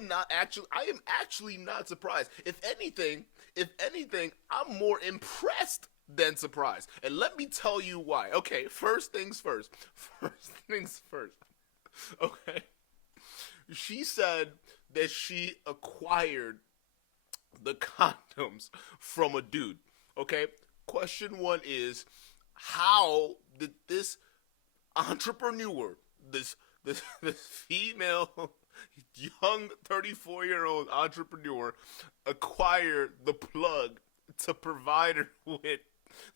am actually not surprised. If anything, I'm more impressed than surprised. And let me tell you why. Okay, first things first. First things first. Okay. She said that she acquired the condoms from a dude. Okay? Question one is, how did this entrepreneur, this female young 34-year-old entrepreneur acquire the plug to provide her with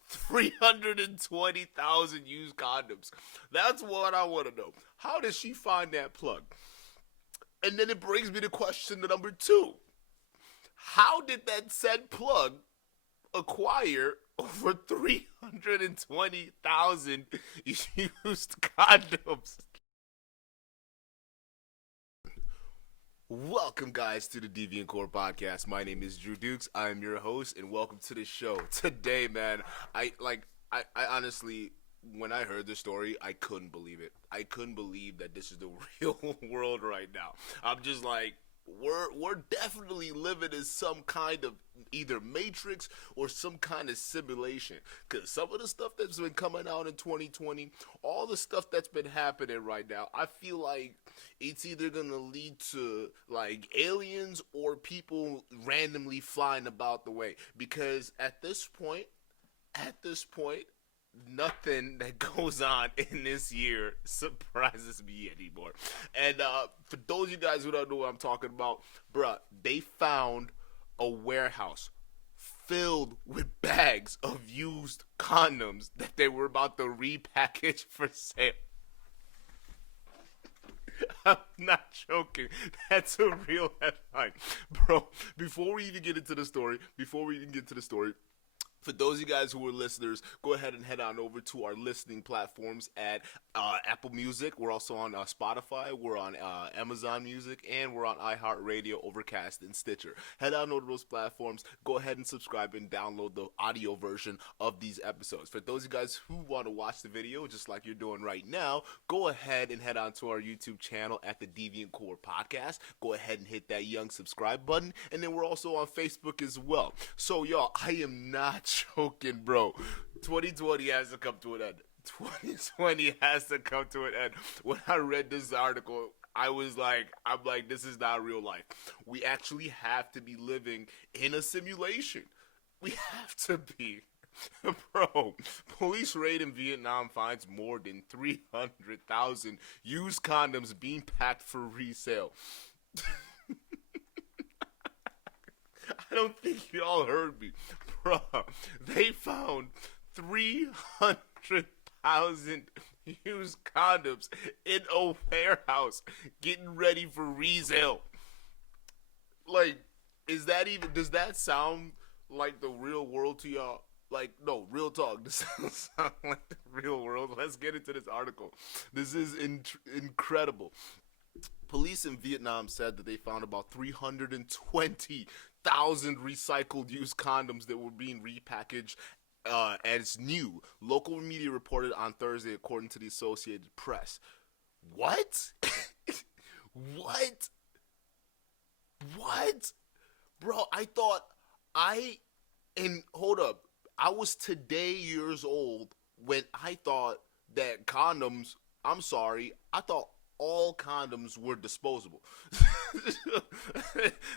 320,000 used condoms? That's what I want to know. How did she find that plug? And then it brings me to question number two. How did that said plug acquire over 320,000 used condoms? Welcome, guys, to the Deviant Core podcast. My name is Drew Dukes. I'm your host, and welcome to the show. Today, man, I honestly, when I heard this story, I couldn't believe it. I couldn't believe that this is the real world right now. I'm just like, we're definitely living in some kind of either matrix or some kind of simulation, because some of the stuff that's been coming out in 2020, all the stuff that's been happening right now, I feel like it's either gonna lead to like aliens or people randomly flying about the way, because at this point nothing that goes on in this year surprises me anymore. And for those of you guys who don't know what I'm talking about, bruh, they found a warehouse filled with bags of used condoms that they were about to repackage for sale. I'm not joking. That's a real headline. Bro, before we even get into the story, for those of you guys who are listeners, go ahead and head on over to our listening platforms at Apple Music. We're also on Spotify. We're on Amazon Music. And we're on iHeartRadio, Overcast, and Stitcher. Head on over to those platforms. Go ahead and subscribe and download the audio version of these episodes. For those of you guys who want to watch the video, just like you're doing right now, go ahead and head on to our YouTube channel at the Deviant Core Podcast. Go ahead and hit that young subscribe button. And then we're also on Facebook as well. So, y'all, I am not joking, bro. 2020 has to come to an end. 2020 has to come to an end. When I read this article, I'm like, this is not real life. We actually have to be living in a simulation. We have to be. Bro, police raid in Vietnam finds more than 300,000 used condoms being packed for resale. I don't think y'all heard me. Bruh, they found 300,000 used condoms in a warehouse getting ready for resale. Like, does that sound like the real world to y'all? Like, no, real talk. This doesn't sound like the real world. Let's get into this article. This is incredible. Police in Vietnam said that they found about 320,000 recycled used condoms that were being repackaged as new. Local media reported on Thursday, according to the Associated Press. What? What? What? Bro, hold up. I was today years old when I thought that condoms, I'm sorry, I thought all condoms were disposable.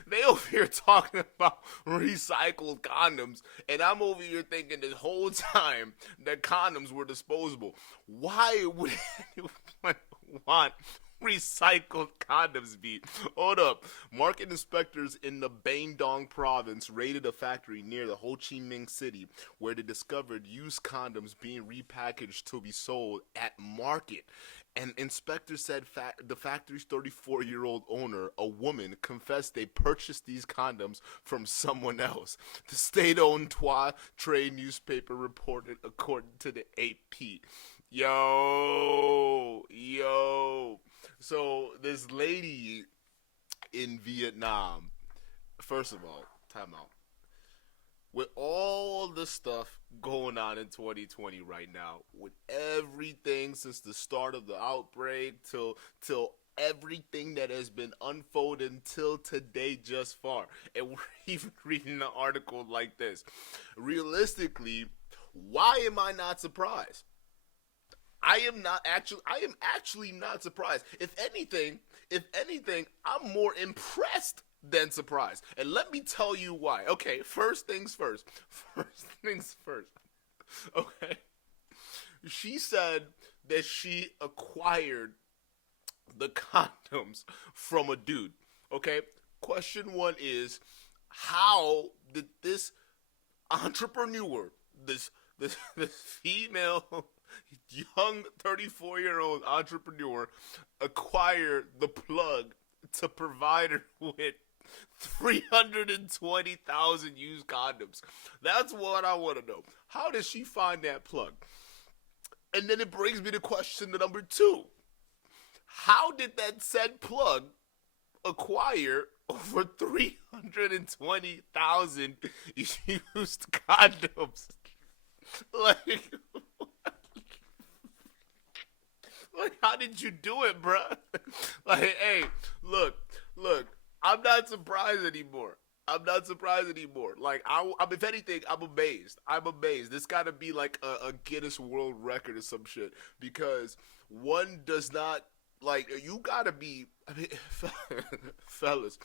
They over here talking about recycled condoms, and I'm over here thinking the whole time that condoms were disposable. Why would anyone want recycled condoms be? Hold up. Market inspectors in the Binh Duong province raided a factory near the Ho Chi Minh City where they discovered used condoms being repackaged to be sold at market. And inspectors said the factory's 34-year-old owner, a woman, confessed they purchased these condoms from someone else. The state-owned Trois Trade newspaper reported, according to the AP. Yo. So this lady in Vietnam, first of all, time out. With all the stuff going on in 2020 right now, with everything since the start of the outbreak till everything that has been unfolded until today just far. And we're even reading an article like this. Realistically, why am I not surprised? I am actually not surprised. If anything, I'm more impressed than surprised. And let me tell you why. Okay, first things first. First things first. Okay. She said that she acquired the condoms from a dude. Okay? Question one is, how did this entrepreneur, this female young 34-year-old entrepreneur acquire the plug to provide her with 320,000 used condoms? That's what I want to know. How did she find that plug? And then it brings me to question number two. How did that said plug acquire over 320,000 used condoms? Like, like, how did you do it, bruh? Like, hey, look, I'm not surprised anymore. I'm not surprised anymore. Like, if anything, I'm amazed. I'm amazed. This got to be like a Guinness World Record or some shit, because one does not, like, you gotta be. I mean, fellas,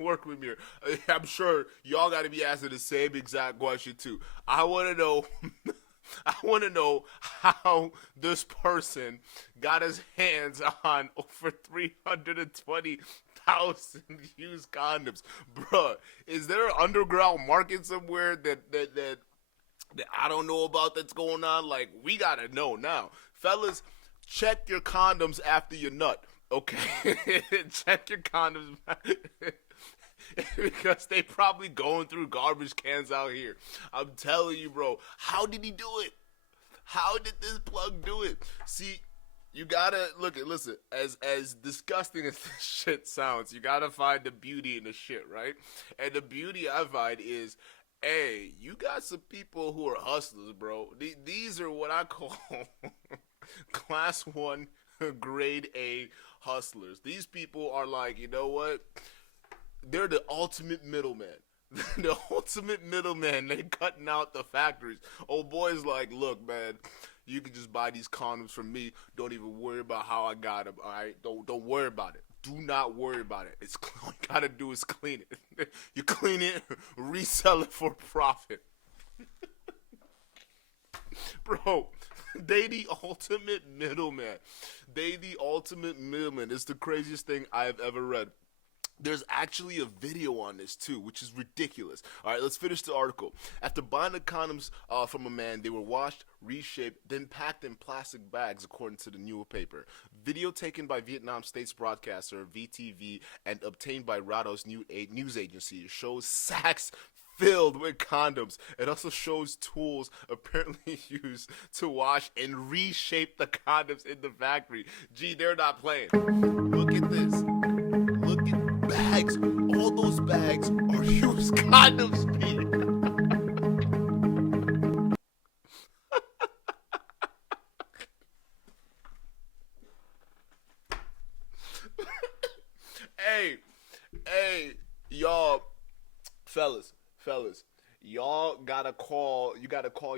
work with me here. I'm sure y'all got to be asking the same exact question too. I want to know. I want to know how this person got his hands on over 320,000 used condoms. Bruh, is there an underground market somewhere that I don't know about that's going on? Like, we got to know now. Fellas, check your condoms after your nut, okay? Check your condoms. Because they probably going through garbage cans out here. I'm telling you, bro. How did he do it? How did this plug do it? See, you gotta listen. As disgusting as this shit sounds, you gotta find the beauty in the shit, right? And the beauty I find is, hey, you got some people who are hustlers, bro. These are what I call class 1, grade A hustlers. These people are like, you know what? They're the ultimate middleman. The ultimate middleman. They cutting out the factories. Old boy's like, look, man, you can just buy these condoms from me. Don't even worry about how I got them. All right, don't worry about it. Do not worry about it. It's all you gotta do is clean it. You clean it, resell it for profit. Bro, they the ultimate middleman. They the ultimate middleman. It's the craziest thing I've ever read. There's actually a video on this too, which is ridiculous. All right, let's finish the article. After buying the condoms from a man, they were washed, reshaped, then packed in plastic bags, according to the new paper. Video taken by Vietnam State's broadcaster VTV and obtained by Rado's news agency shows sacks filled with condoms. It also shows tools apparently used to wash and reshape the condoms in the factory. Gee, they're not playing. Look at this. Look at bags. All those bags are used condoms, Pete. Hey, hey, y'all, fellas, you gotta call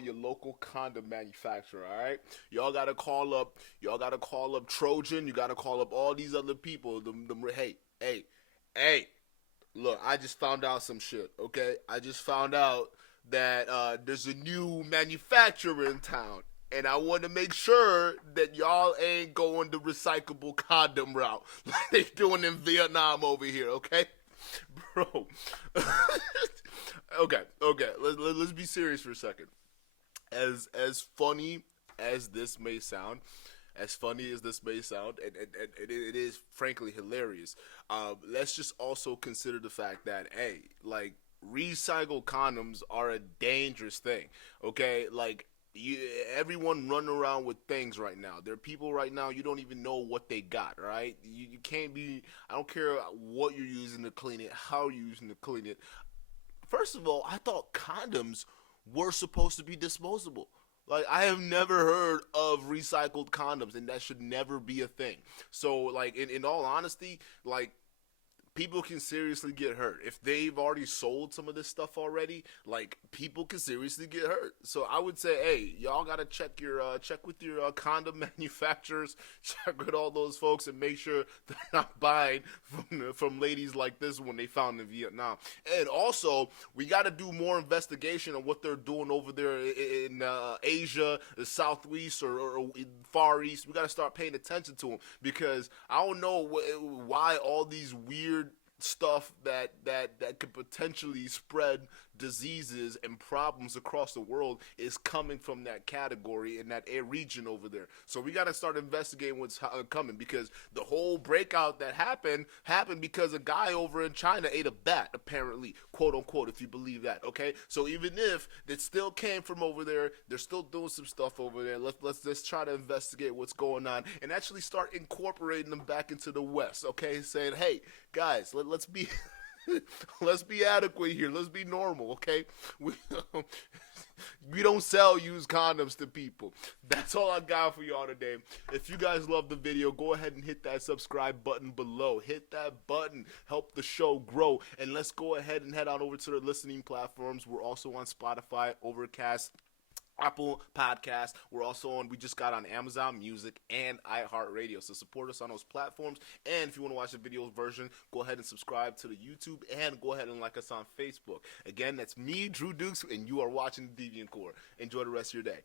your local condom manufacturer, all right? Y'all gotta call up Trojan. You gotta call up all these other people. Hey, look, I just found out some shit, okay? I just found out that there's a new manufacturer in town. And I want to make sure that y'all ain't going the recyclable condom route like they doing in Vietnam over here, okay? Bro. Okay. Let's be serious for a second. As funny as this may sound, and it is frankly hilarious, let's just also consider the fact that, hey, like, recycled condoms are a dangerous thing, okay? Like, everyone running around with things right now. There are people right now, you don't even know what they got, right? You can't be, I don't care what you're using to clean it, how you're using to clean it. First of all, I thought condoms were supposed to be disposable. Like, I have never heard of recycled condoms, and that should never be a thing. So, like, in all honesty, like, people can seriously get hurt if they've already sold some of this stuff already. Like, people can seriously get hurt. So I would say, hey, y'all gotta check with your condom manufacturers, check with all those folks, and make sure they're not buying from ladies like this one they found in Vietnam. And also, we gotta do more investigation on what they're doing over there in Asia, the Southeast, or Far East. We gotta start paying attention to them, because I don't know why all these weird stuff that could potentially spread diseases and problems across the world is coming from that category in that region over there. So we got to start investigating what's coming, because the whole breakout that happened because a guy over in China ate a bat, apparently, quote unquote, if you believe that. Okay, so even if it still came from over there, they're still doing some stuff over there. Let's try to investigate what's going on and actually start incorporating them back into the West. Okay, saying, hey guys, let's be let's be adequate here. Let's be normal, okay? We, we don't sell used condoms to people. That's all I got for y'all today. If you guys love the video, go ahead and hit that subscribe button below. Hit that button. Help the show grow. And let's go ahead and head on over to the listening platforms. We're also on Spotify, Overcast, Apple Podcast. We're also on, we just got on Amazon Music and iHeartRadio. So support us on those platforms. And if you want to watch the video version, go ahead and subscribe to the YouTube and go ahead and like us on Facebook. Again, that's me, Drew Dukes, and you are watching the Deviant Core. Enjoy the rest of your day.